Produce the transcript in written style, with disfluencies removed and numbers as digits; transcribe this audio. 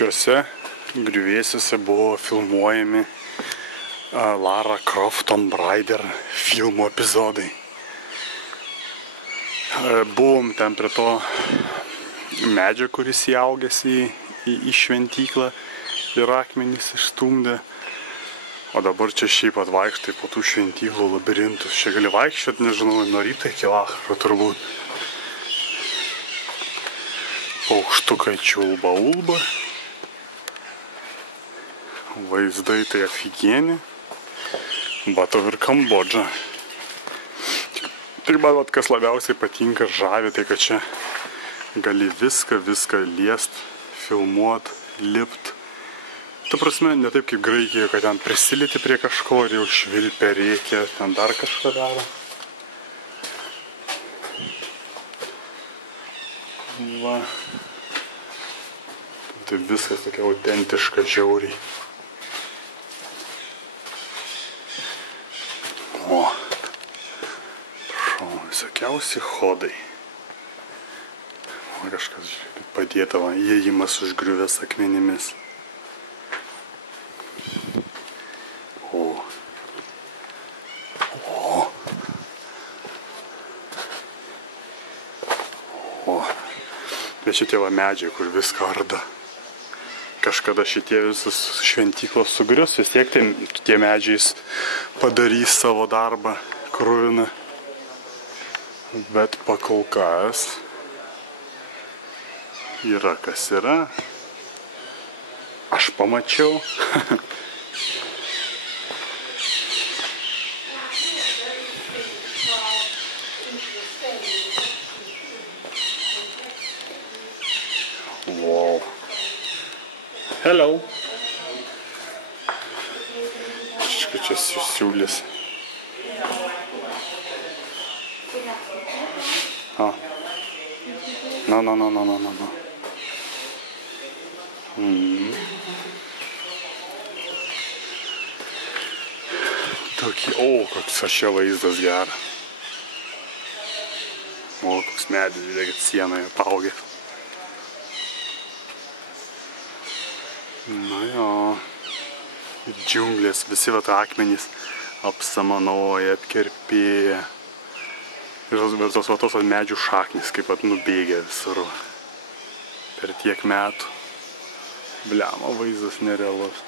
Šiuose griuvėsiuose buvo filmuojami Lara Croft Tomb Raider filmų epizodai. Buvom ten prie to medžio, kuris įaugęs į šventyklą ir akmenys išstumdė. O dabar čia šiaip atvaikštai po tų šventyklų labirintus. Čia gali vaikščiot, nežinau, nuo ryto iki vakaro turbūt. Paukštukai čiulba ulba. Vaizdai tai aфиgieni. Batau ir Kambodža. Tik man, kas labiausiai patinka ir žavi, tai kad čia gali viską liest, filmuot, lipt. Ta prasme, ne taip kaip Graikijoje, kad ten prisilieti prie kažko ir jau švilpia, rėkia, ten dar kažką daro. Va. Tai viskas tokia autentiška, žiauriai. O, prašau, visokiausi hodai. O kažkas padėdavo, įėjimas užgriuvęs akmenimis. Bet šitie va medžiai, kur viską arda. Kažkada šitie visus šventyklos sugrius, vis tiek tie medžiais padarys savo darbą kruviną. Bet pakol kas yra kas yra. Aš pamačiau. Wow. Hello. Čia siūlis. No. Tokį, koks čia vaizdas geras. Koks medis, žiūrėkit, sienoje paugė. Na jo, džiunglės, visi akmenys apsamanoja, apkerpėja. Ir tos medžių šaknis kaip nubėgė visur per tiek metų. Bliama, vaizdas nerealus.